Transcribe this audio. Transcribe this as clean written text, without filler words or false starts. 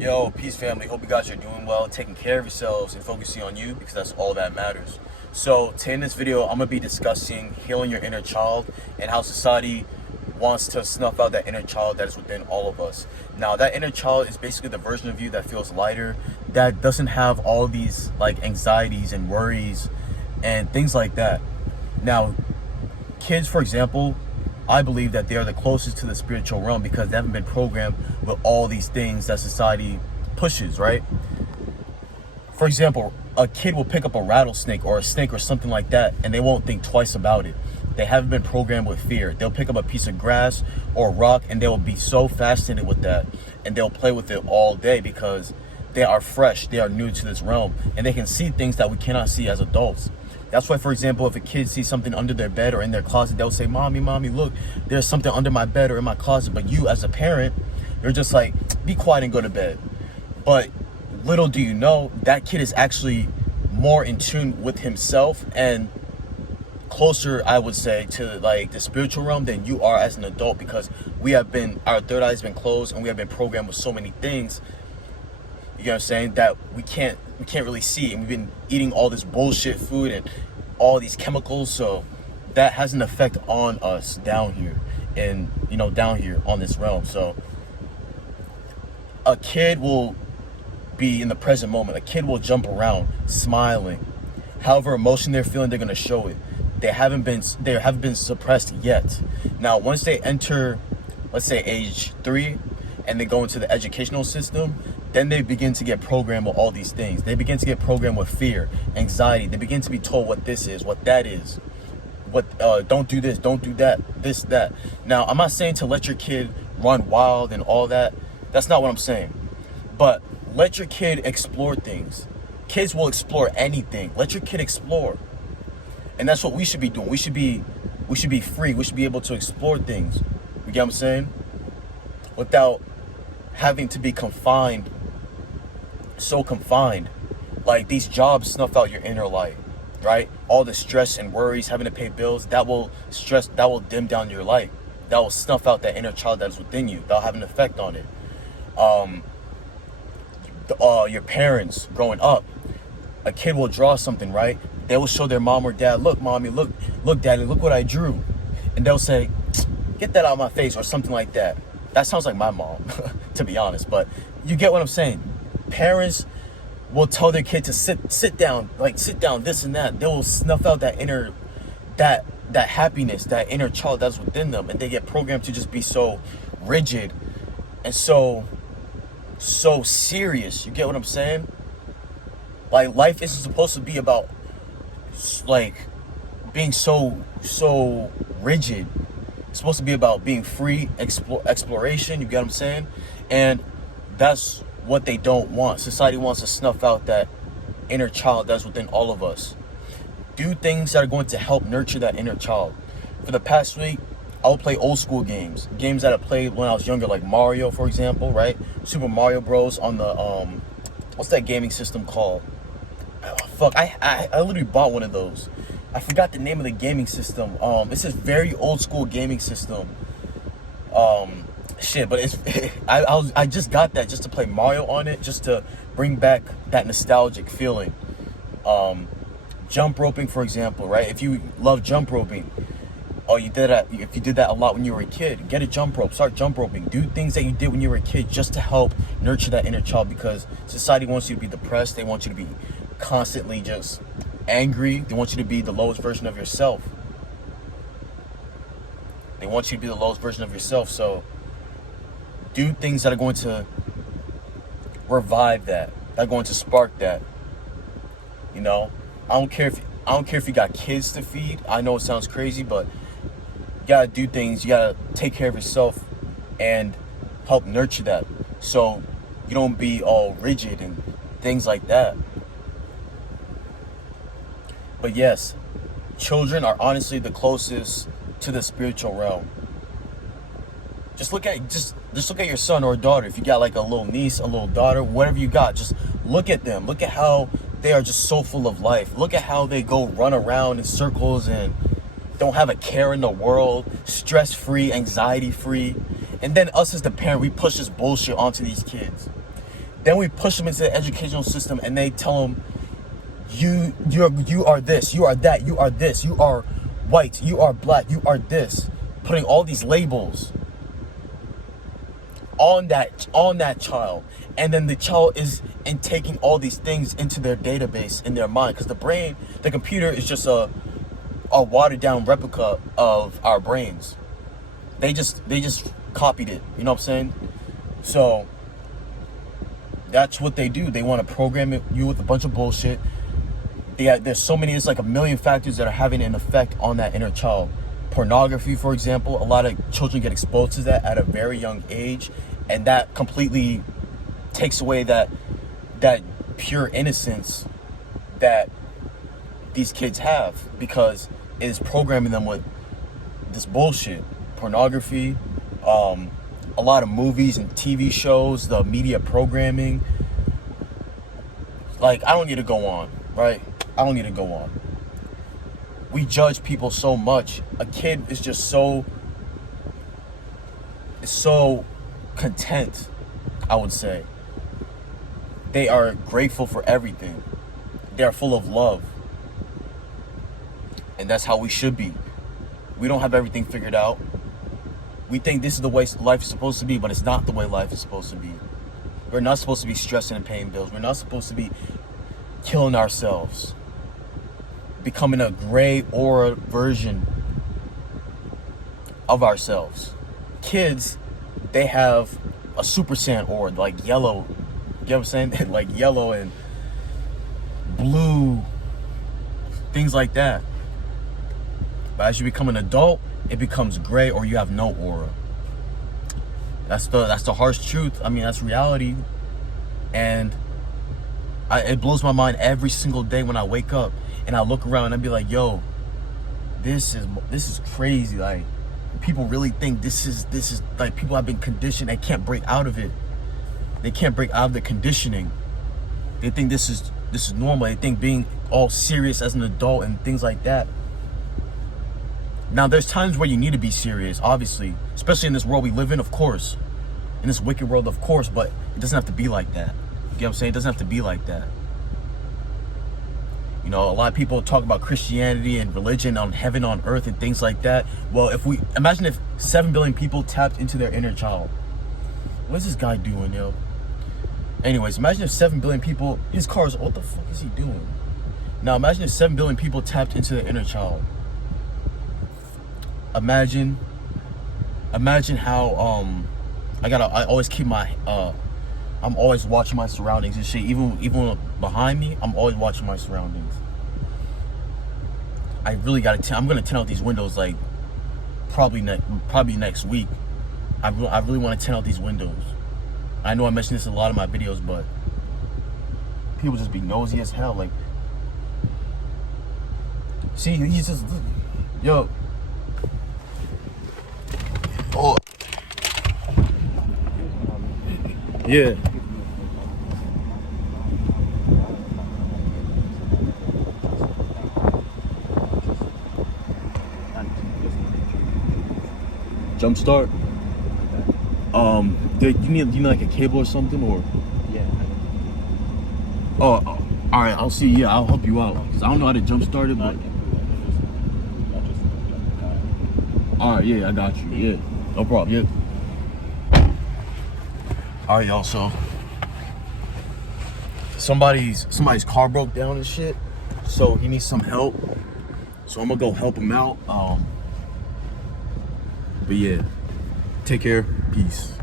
Yo, peace family. Hope you guys are doing well, taking care of yourselves, and focusing on you because that's all that matters. So today in this video, I'm gonna be discussing healing your inner child and how society wants to snuff out that inner child that is within all of us. Now, that inner child is basically the version of you that feels lighter, that doesn't have all these like anxieties and worries and things like that. Now, kids, for example, I believe that they are the closest to the spiritual realm because they haven't been programmed with all these things that society pushes, right? For example, a kid will pick up a rattlesnake or a snake or something like that and they won't think twice about it. They haven't been programmed with fear. They'll pick up a piece of grass or a rock and they'll be so fascinated with that and they'll play with it all day because they are fresh, they are new to this realm, and they can see things that we cannot see as adults. That's why, for example, if a kid sees something under their bed or in their closet, they'll say, mommy, look, there's something under my bed or in my closet. But you, as a parent, you're just like, be quiet and go to bed. But little do you know, that kid is actually more in tune with himself and closer, I would say, to like the spiritual realm than you are as an adult, because our third eye has been closed and we have been programmed with so many things, you know what I'm saying, that we can't really see, and we've been eating all this bullshit food and all these chemicals, so that has an effect on us down here and down here on this realm. So a kid will be in the present moment. A kid will jump around smiling. However emotion they're feeling, they're going to show it. They haven't been suppressed yet. Now once they enter, let's say, age 3 and they go into the educational system, then they begin to get programmed with all these things. They begin to get programmed with fear, anxiety. They begin to be told what this is, what that is, don't do this, don't do that, this, that. Now, I'm not saying to let your kid run wild and all that. That's not what I'm saying. But let your kid explore things. Kids will explore anything. Let your kid explore. And that's what we should be doing. We should be free. We should be able to explore things. You get what I'm saying? Without having to be confined. So confined. Like, these jobs snuff out your inner light, right? All the stress and worries, having to pay bills, that will dim down your light. That will snuff out that inner child that's within you. That'll have an effect on it. Your parents growing up, a kid will draw something, right? They will show their mom or dad, look, mommy, look, daddy, look what I drew. And they'll say, get that out of my face, or something like that. That sounds like my mom, to be honest, but you get what I'm saying. Parents will tell their kid to sit down, this and that. They will snuff out that inner, that happiness, that inner child that's within them, and they get programmed to just be so rigid and so serious. You get what I'm saying? Like, life isn't supposed to be about like being so rigid. It's supposed to be about being free, exploration. You get what I'm saying? And that's what they don't want. Society wants to snuff out that inner child that's within all of us. Do things that are going to help nurture that inner child. For the past week, I'll play old school games that I played when I was younger, like Mario, for example, right? Super Mario Bros. On the what's that gaming system called? Oh, fuck, I literally bought one of those. I forgot the name of the gaming system. It's this very old school gaming system. But it's I just got that just to play Mario on it, just to bring back that nostalgic feeling. Jump roping, for example, right? If you love jump roping, if you did that a lot when you were a kid, get a jump rope, start jump roping. Do things that you did when you were a kid just to help nurture that inner child, because society wants you to be depressed. They want you to be constantly just angry. They want you to be the lowest version of yourself. So do things that are going to revive that are going to spark that. I don't care if you got kids to feed. I know it sounds crazy, but you gotta do things. You gotta take care of yourself and help nurture that, so you don't be all rigid and things like that. But yes, children are honestly the closest to the spiritual realm. Just look at your son or daughter. If you got like a little niece, a little daughter, whatever you got, just look at them. Look at how they are just so full of life. Look at how they go run around in circles and don't have a care in the world, stress-free, anxiety-free. And then us as the parent, we push this bullshit onto these kids. Then we push them into the educational system and they tell them, you are this, you are that, you are this, you are white, you are black, you are this. Putting all these labels on that child. And then the child is taking all these things into their database in their mind. Because the computer is just a watered down replica of our brains. They just copied it. You know what I'm saying? So that's what they do. They want to program you with a bunch of bullshit. There's so many, it's like a million factors that are having an effect on that inner child. Pornography, for example, a lot of children get exposed to that at a very young age, and that completely takes away that pure innocence that these kids have, because it is programming them with this bullshit. Pornography, a lot of movies and TV shows, the media programming. Like, I don't need to go on, right? I don't need to go on. We judge people so much. A kid is just so content, I would say. They are grateful for everything. They are full of love. And that's how we should be. We don't have everything figured out. We think this is the way life is supposed to be, but it's not the way life is supposed to be. We're not supposed to be stressing and paying bills. We're not supposed to be killing ourselves, becoming a gray aura version of ourselves. Kids, they have a Super Saiyan aura, like yellow. You know what I'm saying? Like yellow and blue, things like that. But as you become an adult, it becomes gray, or you have no aura. That's the harsh truth. I mean, that's reality. And it blows my mind every single day when I wake up and I look around and I be like, yo, this is crazy. Like, people really think this is like, people have been conditioned. They can't break out of it. They can't break out of the conditioning. They think this is normal. They think being all serious as an adult and things like that. Now, there's times where you need to be serious, obviously, especially in this world we live in, of course. In this wicked world, of course, but it doesn't have to be like that. You get what I'm saying? It doesn't have to be like that. You know, a lot of people talk about Christianity and religion on heaven on earth and things like that. Well, imagine if 7 billion people tapped into their inner child. What's this guy doing, yo? Anyways, imagine if 7 billion people, his car's, what the fuck is he doing? Now, imagine if 7 billion people tapped into their inner child. Imagine how, I always keep my, I'm always watching my surroundings and shit. Even behind me, I'm always watching my surroundings. I really I'm gonna tint out these windows, like, probably next week. I really want to tint out these windows. I know I mentioned this in a lot of my videos, but people just be nosy as hell. Like, see, he's just, yo. Oh. Yeah. Jumpstart. Do you need like a cable or something, or? Yeah. Oh, all right. I'll see. Yeah, I'll help you out because I don't know how to jumpstart it, but. All right. Yeah, I got you. Yeah, no problem. Yeah. All right, y'all. So somebody's car broke down and shit, so he needs some help. So I'm gonna go help him out. But yeah, take care. Peace.